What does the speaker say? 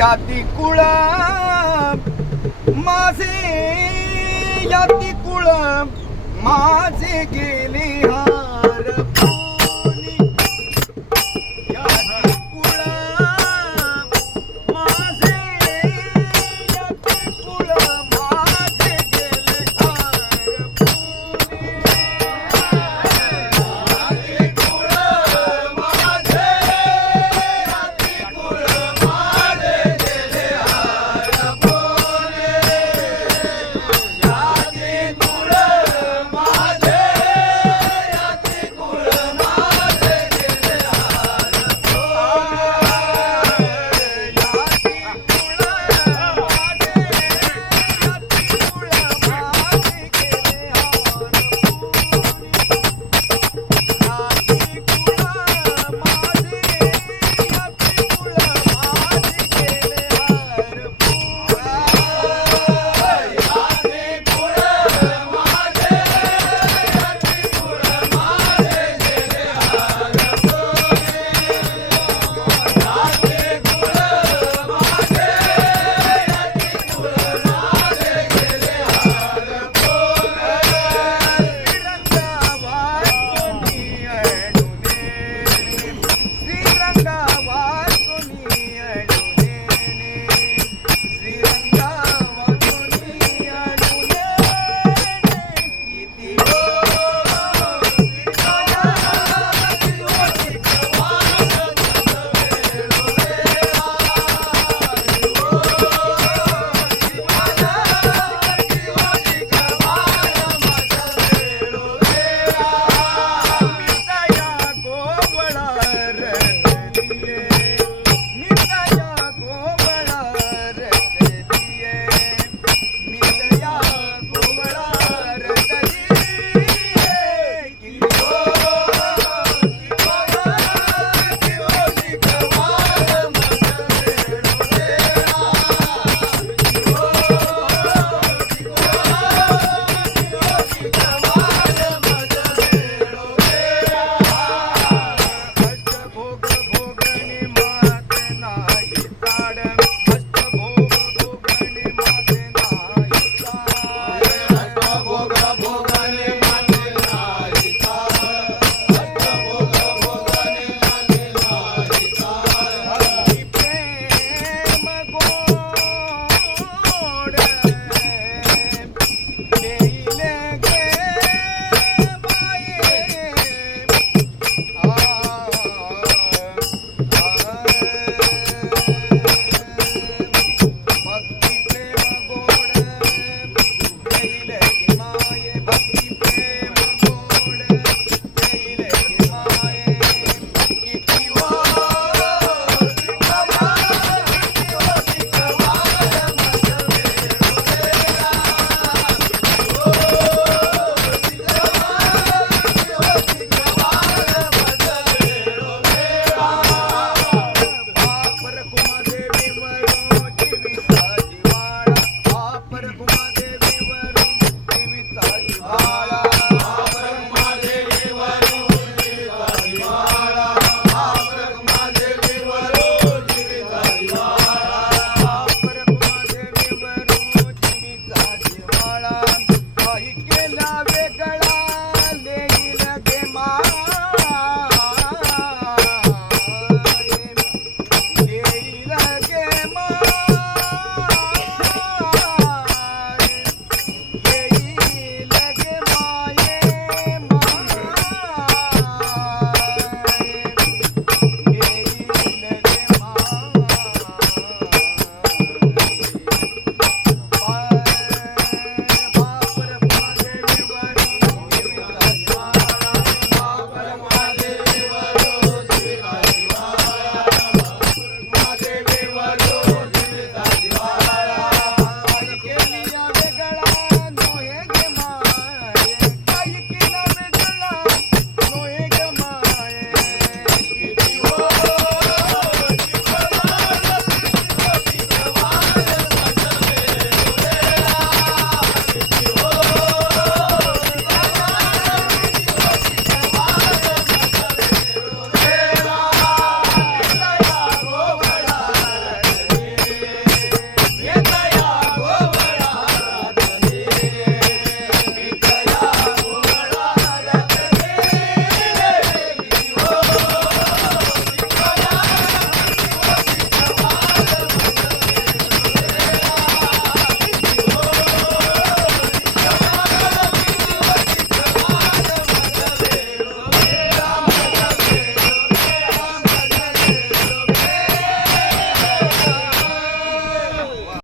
याती कुळ माझे याती कुळ माझे गेले हा